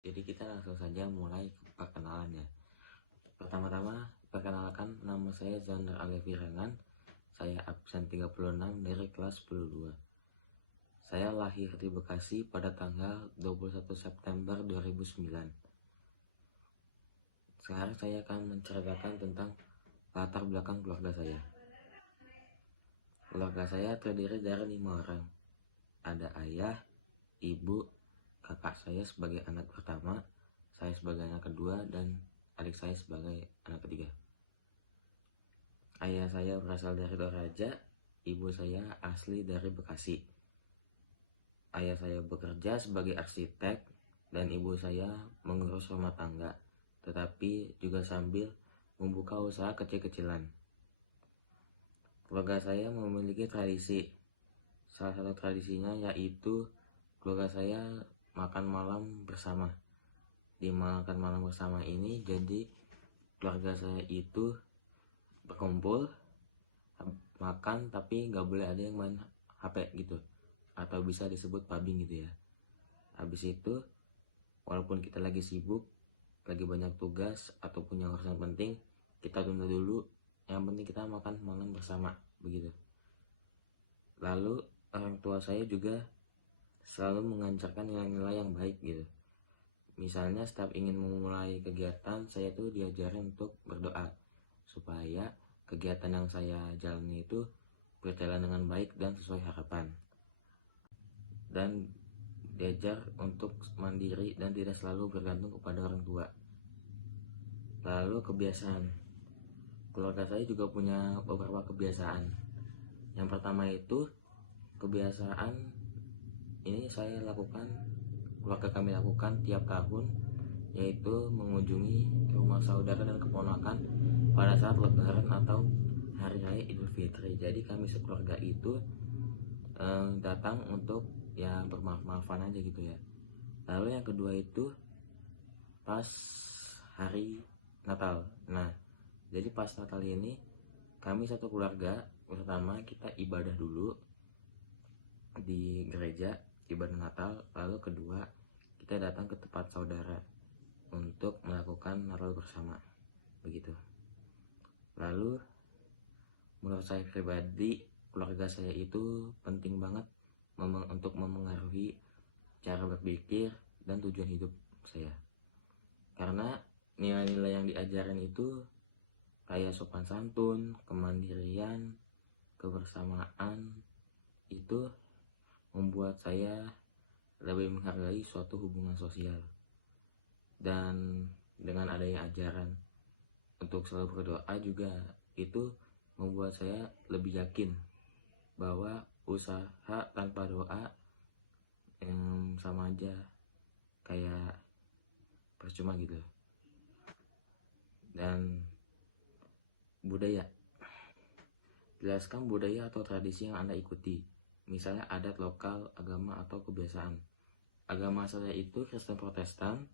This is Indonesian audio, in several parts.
Jadi kita langsung saja mulai perkenalannya. Pertama-tama, perkenalkan nama saya Zander Alevi Rengan. Saya absen 36 dari kelas 12. Saya lahir di Bekasi pada tanggal 21 September 2009. Sekarang saya akan menceritakan tentang latar belakang keluarga saya. Keluarga saya terdiri dari 5 orang. Ada ayah, ibu, kakak saya sebagai anak pertama, saya sebagai anak kedua, dan adik saya sebagai anak ketiga. Ayah saya berasal dari Toraja, ibu saya asli dari Bekasi. Ayah saya bekerja sebagai arsitek dan ibu saya mengurus rumah tangga, tetapi juga sambil membuka usaha kecil-kecilan. Keluarga saya memiliki tradisi. Salah satu tradisinya yaitu keluarga saya makan malam bersama. Di makan malam bersama ini, jadi keluarga saya itu berkumpul makan, tapi nggak boleh ada yang main HP gitu, atau bisa disebut pubbing gitu ya. Habis itu, walaupun kita lagi sibuk, lagi banyak tugas atau punya urusan penting, kita tunda dulu. Yang penting kita makan malam bersama begitu. Lalu orang tua saya juga selalu mengajarkan nilai-nilai yang baik gitu. Misalnya setiap ingin memulai kegiatan, saya tuh diajarin untuk berdoa supaya kegiatan yang saya jalani itu berjalan dengan baik dan sesuai harapan. Dan diajar untuk mandiri dan tidak selalu bergantung kepada orang tua. Lalu kebiasaan. Keluarga saya juga punya beberapa kebiasaan. Yang pertama itu kebiasaan ini keluarga kami lakukan tiap tahun, yaitu mengunjungi rumah saudara dan keponakan pada saat lebaran atau hari raya Idul Fitri. Jadi kami sekeluarga itu datang untuk ya bermaaf-maafan aja gitu ya. Lalu yang kedua itu pas hari Natal. Nah, jadi pas Natal ini kami satu keluarga pertama kita ibadah dulu di gereja, ibadah Natal. Lalu kedua kita datang ke tempat saudara untuk melakukan Natal bersama begitu. Lalu menurut saya pribadi, keluarga saya itu penting banget untuk memengaruhi cara berpikir dan tujuan hidup saya. Karena nilai-nilai yang diajarin itu kayak sopan santun, kemandirian, kebersamaan, itu membuat saya lebih menghargai suatu hubungan sosial. Dan dengan adanya ajaran untuk selalu berdoa juga, itu membuat saya lebih yakin bahwa usaha tanpa doa sama aja kayak percuma gitu. Dan budaya. Jelaskan budaya atau tradisi yang Anda ikuti. Misalnya adat lokal, agama, atau kebiasaan. Agama saya itu Kristen Protestan.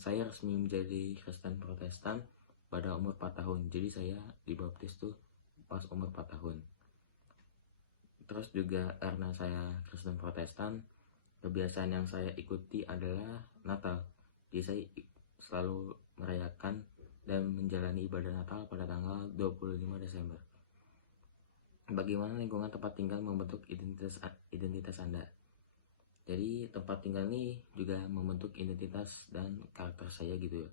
Saya resmi menjadi Kristen Protestan pada umur 4 tahun. Jadi saya dibaptis tuh pas umur 4 tahun. Terus juga karena saya Kristen Protestan, kebiasaan yang saya ikuti adalah Natal. Jadi saya selalu merayakan dan menjalani ibadah Natal pada tanggal 25 Desember. Bagaimana lingkungan tempat tinggal membentuk identitas Anda? Jadi tempat tinggal ini juga membentuk identitas dan karakter saya gitu ya.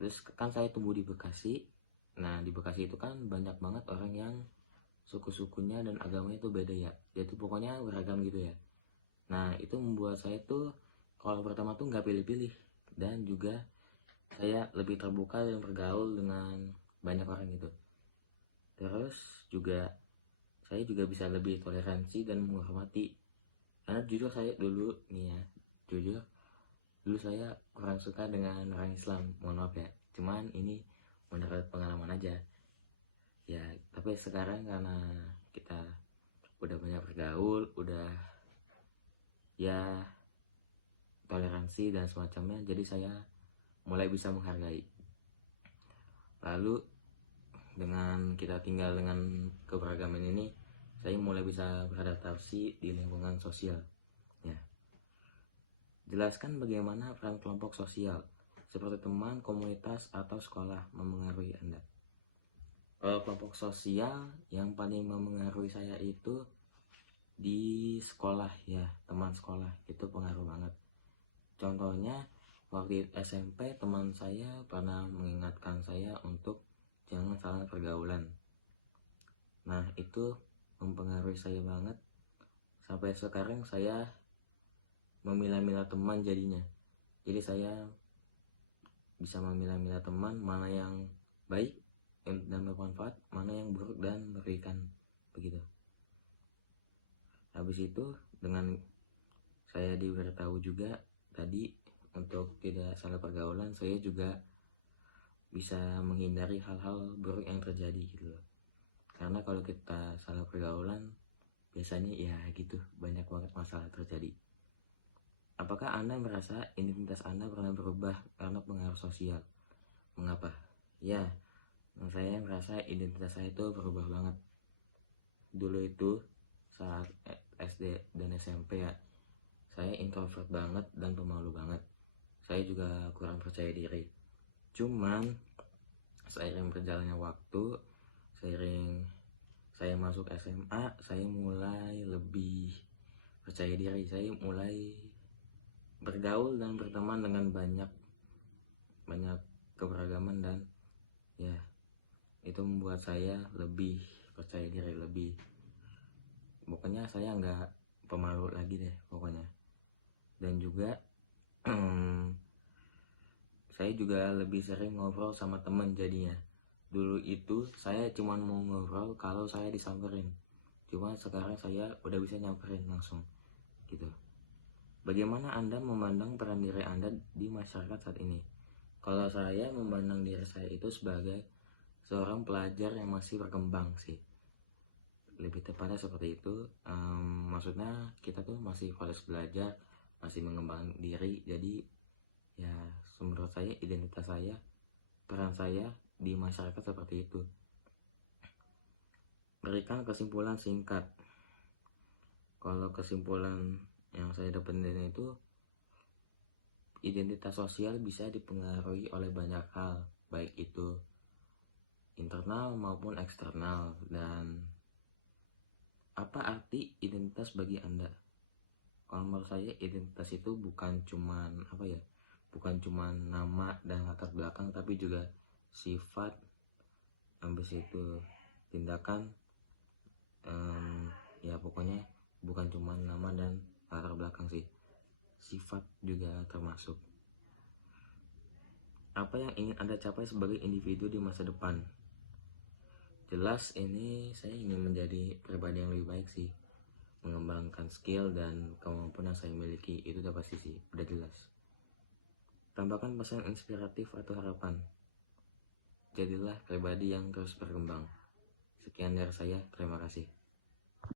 Terus kan saya tumbuh di Bekasi. Nah di Bekasi itu kan banyak banget orang yang suku-sukunya dan agamanya itu beda ya. Jadi pokoknya beragam gitu ya. Nah itu membuat saya tuh kalau pertama tuh nggak pilih-pilih, dan juga saya lebih terbuka dan bergaul dengan banyak orang gitu. Terus juga saya juga bisa lebih toleransi dan menghormati. Karena jujur saya dulu saya kurang suka dengan orang Islam, mohon maaf ya. Cuman ini menurut pengalaman aja. Ya, tapi sekarang karena kita udah banyak bergaul, udah ya toleransi dan semacamnya, jadi saya mulai bisa menghargai. Lalu dengan kita tinggal dengan keberagaman ini, saya mulai bisa beradaptasi di lingkungan sosial ya. Jelaskan bagaimana peran kelompok sosial, seperti teman, komunitas, atau sekolah memengaruhi Anda. Kalau kelompok sosial yang paling memengaruhi saya itu di sekolah ya, teman sekolah itu pengaruh banget. Contohnya, waktu SMP teman saya pernah mengingatkan saya untuk jangan salah pergaulan. Nah, itu mempengaruhi saya banget. Sampai sekarang saya memilah-milah teman jadinya. Jadi saya bisa memilah-milah teman mana yang baik dan bermanfaat, mana yang buruk dan merugikan, begitu. Habis itu dengan saya diberitahu juga tadi untuk tidak salah pergaulan, saya juga bisa menghindari hal-hal buruk yang terjadi gitu loh. Karena kalau kita salah pergaulan biasanya ya gitu, banyak banget masalah terjadi. Apakah Anda merasa identitas Anda pernah berubah karena pengaruh sosial? Mengapa? Ya, saya merasa identitas saya itu berubah banget. Dulu itu saat SD dan SMP ya, saya introvert banget dan pemalu banget. Saya juga kurang percaya diri. Cuman seiring berjalannya waktu, seiring saya masuk SMA, saya mulai lebih percaya diri. Saya mulai bergaul dan berteman dengan banyak keberagaman, dan ya itu membuat saya lebih percaya diri, lebih pokoknya saya nggak pemalu lagi deh pokoknya. Dan juga saya juga lebih sering ngobrol sama teman jadinya. Dulu itu saya cuma mau ngobrol kalau saya disamperin, cuma sekarang saya udah bisa nyamperin langsung gitu. Bagaimana Anda memandang peran diri Anda di masyarakat saat ini? Kalau saya memandang diri saya itu sebagai seorang pelajar yang masih berkembang sih, lebih tepatnya seperti itu. Maksudnya kita tuh masih harus belajar, masih mengembangkan diri. Jadi ya menurut saya identitas saya, peran saya di masyarakat seperti itu. Berikan kesimpulan singkat. Kalau kesimpulan yang saya dapetin itu, identitas sosial bisa dipengaruhi oleh banyak hal, baik itu internal maupun eksternal. Dan apa arti identitas bagi Anda? Kalau menurut saya identitas itu bukan cuman bukan cuman nama dan latar belakang, tapi juga sifat, habis itu tindakan, ya pokoknya bukan cuman nama dan latar belakang sih, sifat juga termasuk. Apa yang ingin Anda capai sebagai individu di masa depan? Jelas ini saya ingin menjadi pribadi yang lebih baik sih, mengembangkan skill dan kemampuan yang saya miliki, itu udah pasti sih, udah jelas. Tambahkan pesan inspiratif atau harapan. Jadilah pribadi yang terus berkembang. Sekian dari saya, terima kasih.